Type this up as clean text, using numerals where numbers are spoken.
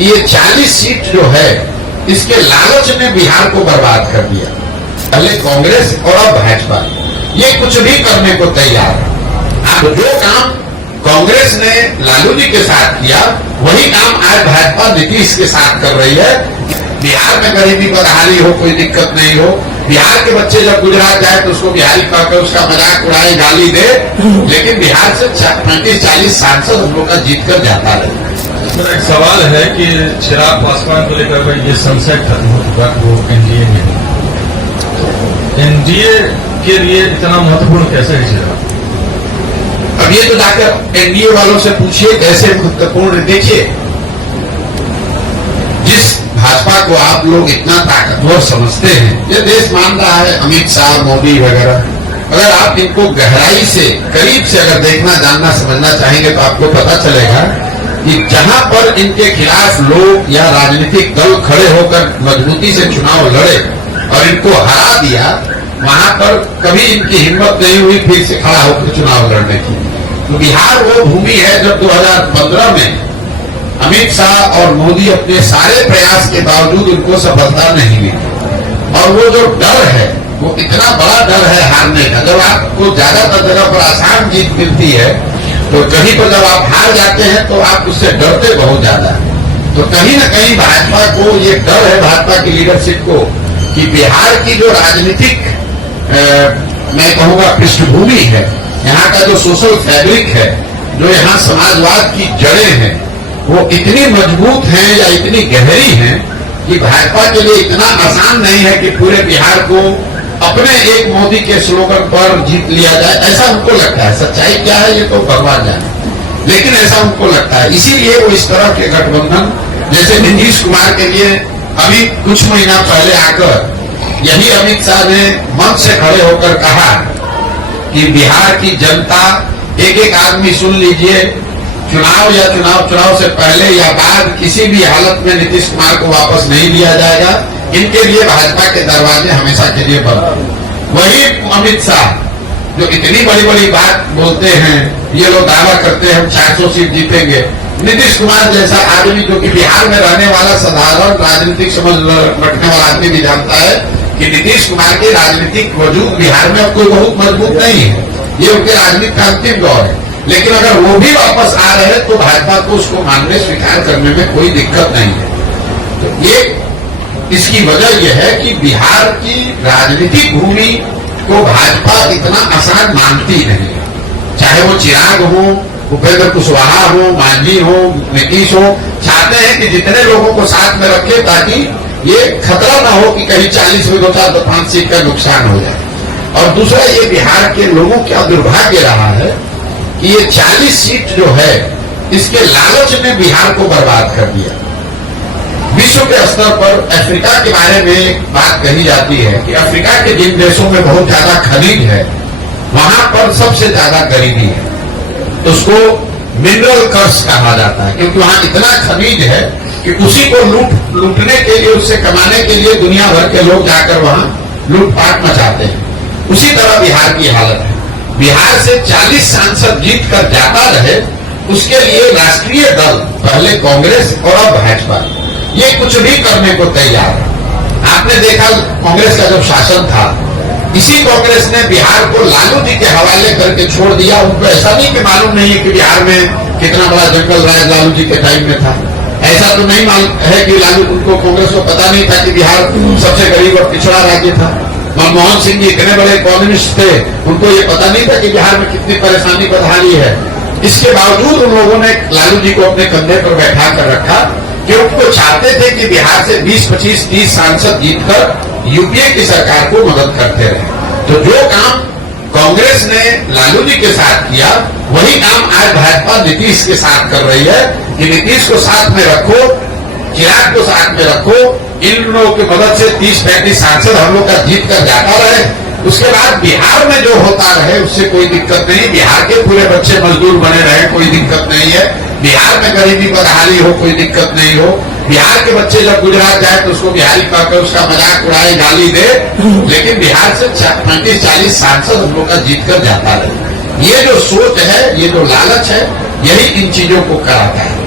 कि ये 40 सीट जो है इसके लालच ने बिहार को बर्बाद कर दिया। पहले कांग्रेस और अब भाजपा ये कुछ भी करने को तैयार है। अब जो काम कांग्रेस ने लालू जी के साथ किया वही काम आज भाजपा नीतीश के साथ कर रही है। बिहार में गरीबी बदहाली हो, कोई दिक्कत नहीं हो, बिहार के बच्चे जब गुजरात जाए तो उसको बिहारी कहकर उसका मजाक उड़ाए, गाली दे, लेकिन बिहार से 35-40 सांसद हम लोग का जीत कर जाता रहे। मेरा एक सवाल है कि चिराग पासवान को लेकर ये संशय खत्म हो चुका वो एनडीए में, एनडीए के लिए इतना महत्वपूर्ण कैसे है चिराग? अब ये तो जाकर एनडीए वालों से पूछिए कैसे महत्वपूर्ण। देखिए, जिस भाजपा को आप लोग इतना ताकतवर समझते हैं, ये देश मान रहा है, अमित शाह, मोदी वगैरह, अगर आप इनको गहराई से करीब से अगर देखना, जानना, समझना चाहेंगे तो आपको पता चलेगा कि जहां पर इनके खिलाफ लोग या राजनीतिक दल खड़े होकर मजबूती से चुनाव लड़े और इनको हरा दिया, वहां पर कभी इनकी हिम्मत नहीं हुई फिर से खड़ा होकर चुनाव लड़ने की। तो बिहार वो भूमि है जब 2015 में अमित शाह और मोदी अपने सारे प्रयास के बावजूद उनको सफलता नहीं मिली। और वो जो डर है वो इतना बड़ा डर है हारने का। जब आपको ज्यादातर जगह पर आसान जीत मिलती है तो कहीं पर जब आप हार जाते हैं तो आप उससे डरते बहुत ज्यादा। तो कहीं न कहीं भाजपा को ये डर है, भाजपा की लीडरशिप को, कि बिहार की जो राजनीतिक मैं कहूंगा पृष्ठभूमि है, यहाँ का जो सोशल फैब्रिक है, जो यहाँ समाजवाद की जड़ें हैं, वो इतनी मजबूत हैं या इतनी गहरी हैं कि भाजपा के लिए इतना आसान नहीं है कि पूरे बिहार को अपने एक मोदी के स्लोगन पर जीत लिया जाए। ऐसा उनको लगता है। सच्चाई क्या है ये तो भगवान जाने, लेकिन ऐसा उनको लगता है। इसीलिए वो इस तरह के गठबंधन, जैसे नीतीश कुमार के लिए अभी कुछ महीना पहले आकर यही अमित शाह ने मंच से खड़े होकर कहा कि बिहार की जनता, एक एक आदमी सुन लीजिए, चुनाव या चुनाव से पहले या बाद किसी भी हालत में नीतीश कुमार को वापस नहीं लिया जाएगा। इनके लिए भाजपा के दरवाजे हमेशा के लिए बंद। वही अमित शाह जो इतनी बड़ी बड़ी बात बोलते हैं, ये लोग दावा करते हैं हम 400 सीट जीतेंगे। नीतीश कुमार जैसा आदमी जो कि बिहार में रहने वाला साधारण राजनीतिक समझ रखने वाला आदमी भी जानता है कि नीतीश कुमार के राजनीतिक वजूद बिहार में कोई बहुत मजबूत नहीं है। ये उनके राजनीति का अंतिम दौर है। लेकिन अगर वो भी वापस आ रहे हैं तो भाजपा को उसको मानने, स्वीकार करने में कोई दिक्कत नहीं है। तो ये इसकी वजह यह है कि बिहार की राजनीतिक भूमि को भाजपा इतना आसान मानती नहीं है। चाहे वो चिराग हो, उपेंद्र कुशवाहा हो, मांझी हो, नीतीश हो, चाहते हैं कि जितने लोगों को साथ में रखे ताकि ये खतरा ना हो कि कहीं 40 में 2-4-5 सीट का नुकसान हो जाए। और दूसरा, ये बिहार के लोगों का दुर्भाग्य रहा है कि ये 40 सीट जो है इसके लालच ने बिहार को बर्बाद कर दिया। विश्व के स्तर पर अफ्रीका के बारे में एक बात कही जाती है कि अफ्रीका के जिन देशों में बहुत ज्यादा खनिज है वहां पर सबसे ज्यादा गरीबी है। तो उसको मिनरल कर्स कहा जाता है, क्योंकि वहां इतना खनिज है कि उसी को लूटने के लिए, उससे कमाने के लिए दुनिया भर के लोग जाकर वहां लूटपाट मचाते हैं। उसी तरह बिहार की हालत है। बिहार से 40 सांसद जीत कर जाता रहे, उसके लिए राष्ट्रीय दल, पहले कांग्रेस और अब भाजपा, ये कुछ भी करने को तैयार है। आपने देखा कांग्रेस का जब शासन था, इसी कांग्रेस ने बिहार को लालू जी के हवाले करके छोड़ दिया। उनको ऐसा नहीं कि मालूम नहीं है कि बिहार में कितना बड़ा जंगल राज लालू जी के टाइम में था। ऐसा तो नहीं मालूम है कि लालू, उनको कांग्रेस को पता नहीं था कि बिहार सबसे गरीब और पिछड़ा राज्य था। मनमोहन सिंह जी इतने बड़े इकोनॉमिस्ट थे, उनको ये पता नहीं था कि बिहार में कितनी परेशानी बदहाली है। इसके बावजूद उन लोगों ने लालू जी को अपने कंधे पर बैठा कर रखा कि उनको चाहते थे कि बिहार से 20, 25, 30 सांसद जीतकर यूपीए की सरकार को मदद करते रहे। तो जो काम कांग्रेस ने लालू जी के साथ किया वही काम आज भाजपा नीतीश के साथ कर रही है कि नीतीश को साथ में रखो, चिराग को साथ में रखो, इन लोगों की मदद से 30-35 सांसद हम लोग का जीत कर जाता रहे। उसके बाद बिहार में जो होता रहे उससे कोई दिक्कत नहीं। बिहार के पूरे बच्चे मजदूर बने रहे, कोई दिक्कत नहीं है। बिहार में गरीबी बदहाली हो, कोई दिक्कत नहीं हो। बिहार के बच्चे जब गुजरात जाए तो उसको बिहारी कहकर उसका मजाक उड़ाए, गाली दे, लेकिन बिहार से 35-40 सांसद हम लोग का जीत कर जाता रहे। ये जो सोच है, ये जो लालच है, यही इन चीजों को कराता है।